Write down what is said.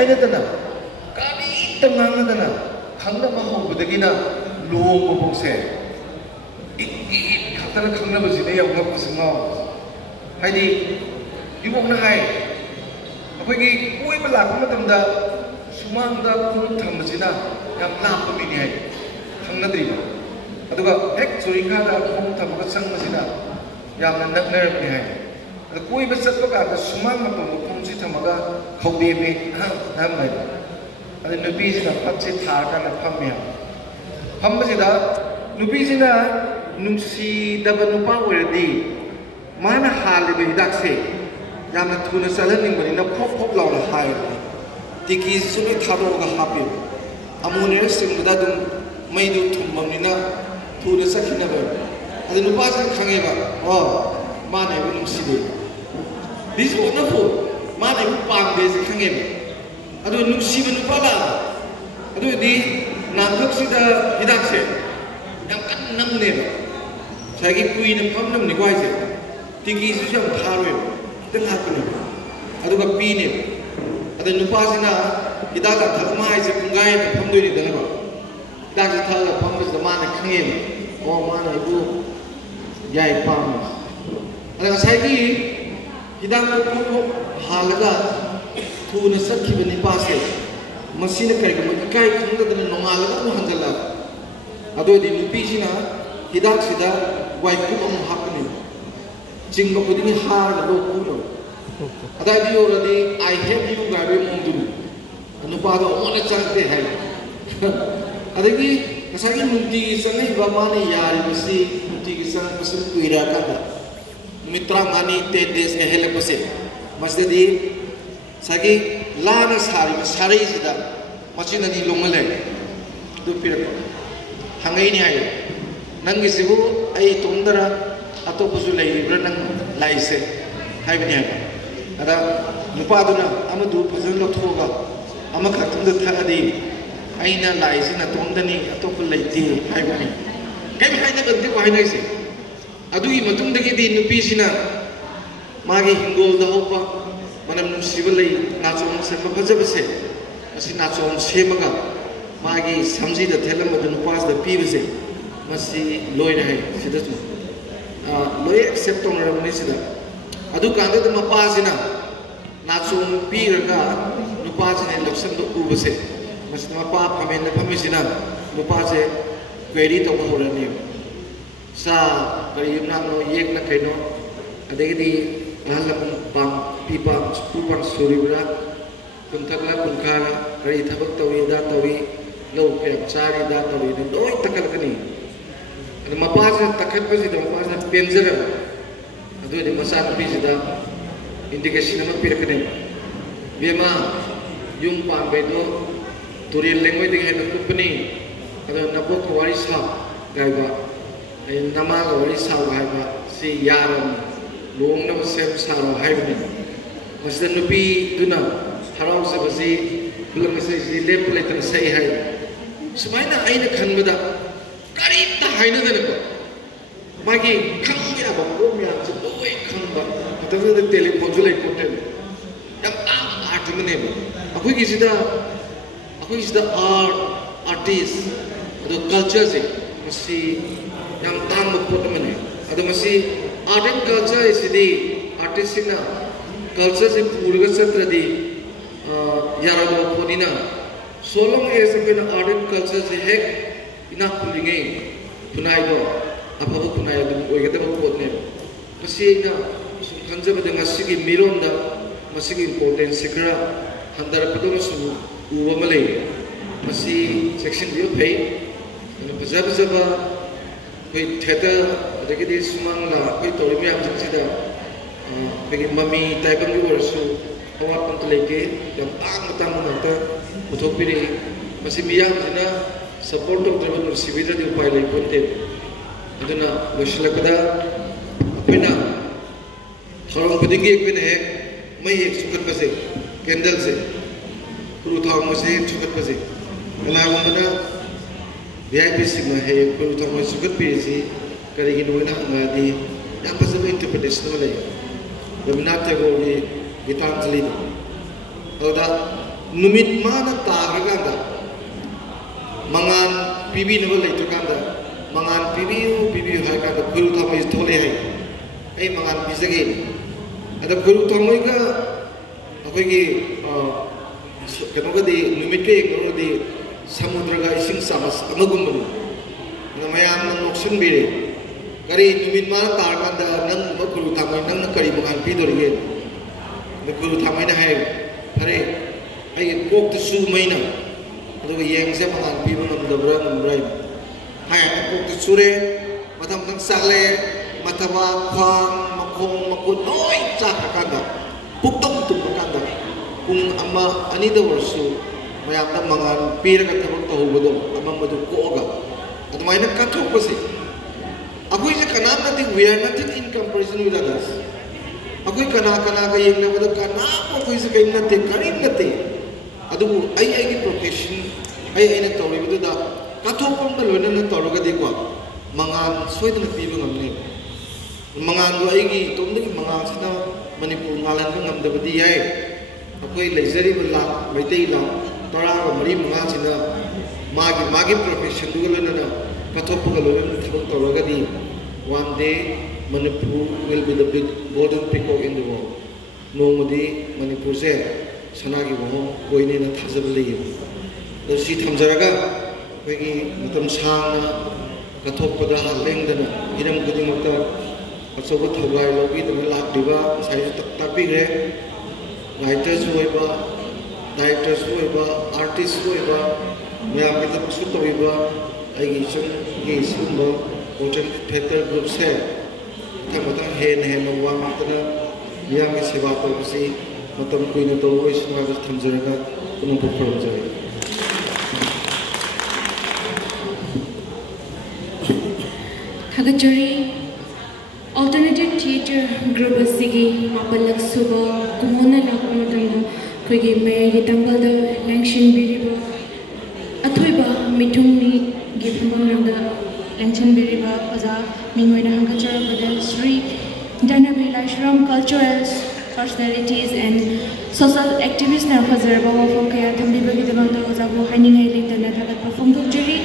하이나잖아. 까리 땅나잖아. 강남 하고보다기나 로고 복세. 이 각다는 강남을 영감 무슨 거. 하이디 이목나 하이. 아버지 꼬이면 라고 하던다. 수만다 군 담으시나 양 라고 미니 하이. 강남들이. 아두가 핵 조인가다 군 담고 상마시나 양 낙내를 미니 하이. 꼬이면 섞어가 수만 만도 공지 담아가 거기에 한 거야. ada nupisina patsi thaka na phamya phammasida nupisina nungsi daba nupa oirdi mana halibe hidakse yamna thuna salaning bani na phop phop law la hai tiki sumi thado ga hapi amune singda dum maidu thumbamnina thuna sakhina ba ada nupa sa khange ba mane bu nungsi de bisu na phu mane bu pam de se khange ba aduh nungsi menupala, aduh di nampak sida hidak se, yang kan nam ne, saya ki kui nam nam ni kuai se, tinggi susu yang tharu, kita ngaku ni, aduh kapi ni, aduh nupa sina hidak kan thak mai se pungai ni pam doi ni dah apa, hidak se thak pam se mana kangin, mana ibu, jai pam, aduh saya ki hidak tu halaga. Thuna sakhiba nipase masina kaigama ikai khangdadana nongalaba mu hanjala ado di nupisina hidak sida waiku amu hakni jingba pudini har lo kuno ada di oradi I have you gabe mundu anupada omona chante hai adagi kasagi munti sangai ba mani yari basi munti kisan pasul kuira kada mitra mani te des ne hele pase masjidi sagi lana sari sida macam ni longalai tu pirak hangai ni ayo nang isibu ay tundara atau pusulai berenang laise hai bini ada lupa tu na ama tu pasal lo thoga ama katung tu thang adi aina laise na tundani atau pulai ti hai bini kami hai na ganti ko hai na isi adu i matung dagi di nupi sina magi hinggol dah apa manam nusibalai nachom se phajabase asi nachom semaga magi samji da thelam da nupas da pibase masi loi rahe sida tu loi accept on ramni sida adu kanda da mapasina nachom piraga nupas ne laksan do ubase masi mapa phamen da phamisina nupase query to horani sa kari yumna no yek na kaino adegi Lalang bang pipa pupang suribra kuntakla kunkara kari thabak tawi da tawi lo kaya cari da tawi dan doi takal kani ada mapasa takat pasi da mapasa penjara adu di masa pisi da indikasi nama pira kani bema yung pambe do turil lengoi dengan hendak kupni ada nabo kawari sa gaiba nama kawari sa gaiba si yaram Luang nama sem saro hai bani, masih nubi duna harau sebasi belum masih lep letan saya hai, semuanya aina kan beda, karita hai na dana, bagi kang ya bangku ya seboi kang ba, atau ada telefon julai konten, yang art mana aku kisah artis, atau culture sih, masih yang tamu konten mana, atau masih art and culture is the artistic culture se purga satradi yarado ponina so long as in art and culture se hek ina pulinge punai do apabu punai do oigata potne pasina kanja bade ngasigi mironda masigi important sekra handara padu su uwamale masi section dio pay bazaba zaba koi theater adagi di sumangla koi tori mi am sida bagi mami taibang di warsu awat pantuleke yang matang mata utopiri masih miyam sina support of driven sibida di upaya lai ponte aduna losilakada apena tholong pedingi ekpene ek mai ek sukat pase candle se kuru thang mase sukat pase kala wandana VIP sigma hai kuru thang mase sukat pese kari gini wena ngadi yang pasal interpretation oleh Rabindranath Tagore di Gitanjali. Kalau dah numit mana tagraganda mangan pibi nabal leitraganda mangan pibi hai kanda khuru thamai thole hai ai mangan bisage ada khuru thamai ga akoi gi kano ga di numit ke kano di samudra ga ising samas amagum bu na mayam na noksun bire kari numit mana tagraganda nang ba khuru thamai nang kari mangan pi dorige na khuru thamai na hai pare ai kok su maina aduga yang se mangan pi ngam dabra ngam rai hai kok sure matam tang sale matawa khwang makong makun noi chak kanda puktom tum kanda kung amma ani da warsu mayam da mangan pi ra ka tabak to bodo amma madu ko ga adumai na ka thok pasi akoi je kana na we are nothing in comparison with others akoi kana ga yeng na bodo kana ko se kai na te karin na te adubu ai profession ai na tawri bidu da kathopam da loina na tawraga de kwa mangan soidana piba ngamne mangan do ai gi tomda gi mangan sina manipur ngalan ngam da badi yai akoi leisure bala maitai la tora ga mari mangan sina magi profession du loina na kathop ga loina thang tawraga di one day Manipur will be the big golden peacock in the world nomadi Manipur se sanagi wo koine na thajabli do si thamjaraga koigi matam sangna kathoppada halengdana iram kudimota asoba thogai lobi dana lakdiba sai takpi re writers hoiba directors hoiba artists hoiba myam ki tap su toiba aigi chung gi sumba hotel theater group se thamata hen wa matana myam ki seva to si matam kuina to isna ga thamjaraga kuno pukram jai Hagachari alternative theatre group asigi mapalak suba kumona lakna tanga koigi mai tambal da langshin biriba athoiba mithumni gifamanda langshin biriba aza mingoina hagachara badal Sri Dana Bilashram cultural personalities and social activists na fazarba wa phong kaya thambi bagi damang da oza bo haningai lengtana thagat perform thokjari